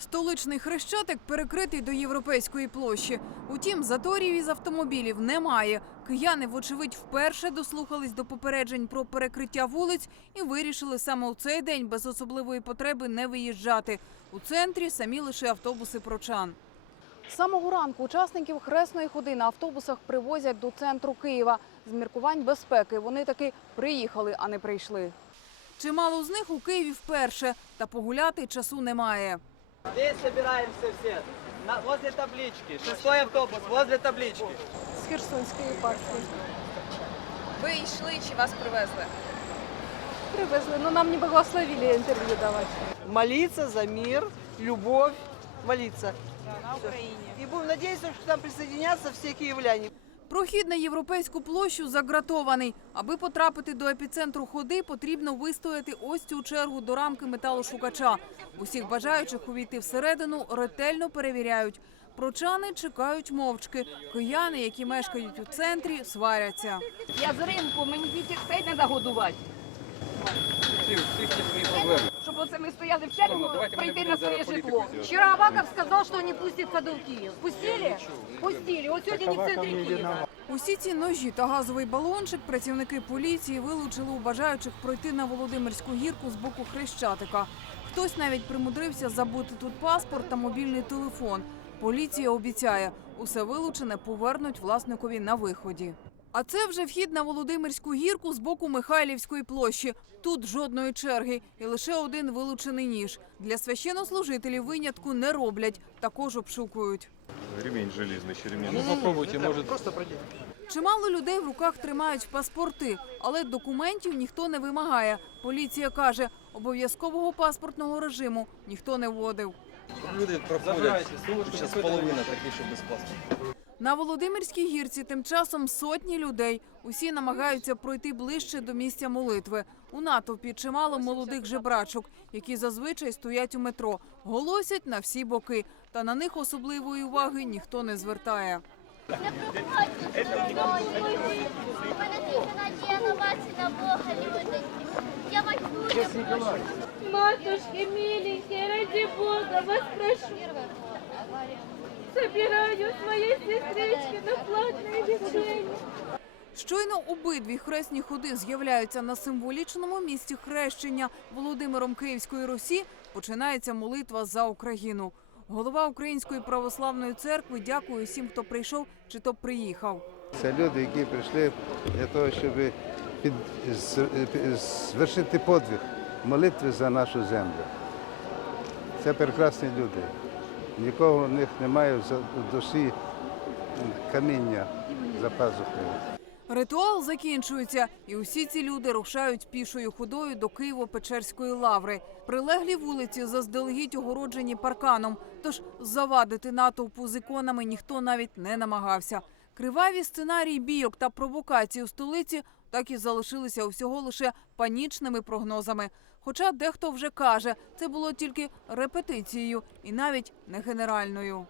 Столичний хрещатик перекритий до європейської площі. Утім, заторів із автомобілів немає. Кияни, вочевидь, вперше дослухались до попереджень про перекриття вулиць і вирішили саме у цей день без особливої потреби не виїжджати. У центрі самі лише автобуси прочан. З самого ранку учасників хресної ходи на автобусах привозять до центру Києва. З міркувань безпеки вони таки приїхали, а не прийшли. Чимало з них у Києві вперше, та погуляти часу немає. Здесь собираемся все. На, возле таблички. Шестой автобус, возле таблички. з Херсонської єпархії. Ви йшли чи вас привезли? Привезли, но нам не благословили інтерв'ю давати. молиться за мир, любовь, молиться. на Украине. И будем надеяться, что к нам присоединятся все киевляне. Прохід на європейську площу загратований. Аби потрапити до епіцентру ходи, потрібно вистояти ось цю чергу до рамки металошукача. Усіх бажаючих увійти всередину ретельно перевіряють. Прочани чекають мовчки. Кияни, які мешкають у центрі, сваряться. Я з ринку, мені дітей треба годувати. Щоб оце ми стояли в чергу, прийти на своє житло. Вчора Аваков сказав, що не пустить ходов в Київ. Пустили? Пустили. От сьогодні не в центрі Києва. Усі ці ножі та газовий балончик працівники поліції вилучили у бажаючих пройти на Володимирську гірку з боку Хрещатика. Хтось навіть примудрився забути тут паспорт та мобільний телефон. Поліція обіцяє, усе вилучене повернуть власникові на виході. А це вже вхід на Володимирську гірку з боку Михайлівської площі. Тут жодної черги і лише один вилучений ніж. Для священнослужителів винятку не роблять, також обшукують. Ремень железный, еще ремень. Ну попробуйте, может. Чимало людей в руках тримають паспорти, але документів ніхто не вимагає. Поліція каже, обов'язкового паспортного режиму ніхто не вводив. Люди проходять. Какой-то половина рюкзак. що без паспорта. На Володимирській гірці тим часом сотні людей. Усі намагаються пройти ближче до місця молитви. У натовпі чимало молодих жебрачок, які зазвичай стоять у метро, голосять на всі боки. Та на них особливої уваги ніхто не звертає. У мене тільки надія на вас і на Бога, люди. Я вас дуже прошу. Матушки миленькие, ради Бога, вас прошу. Собираю своей сестричке на платное лечение. Щойно обидві хресні ходи з'являються на символічному місці хрещення Володимиром Київської Русі, починається молитва за Україну. Голова Української православної церкви дякує всім, хто прийшов чи то приїхав. Це люди, які прийшли для того, щоб з- під- звершити подвиг молитви за нашу землю. Це прекрасні люди. Нікого в них немає в душі каміння за пазухою. Ритуал закінчується, і усі ці люди рушають пішою ходою до Києво-Печерської лаври. Прилеглі вулиці заздалегідь огороджені парканом, тож завадити натовпу з іконами ніхто навіть не намагався. Криваві сценарії бійок та провокацій у столиці так і залишилися усього лише панічними прогнозами. Хоча дехто вже каже, це було тільки репетицією і навіть не генеральною.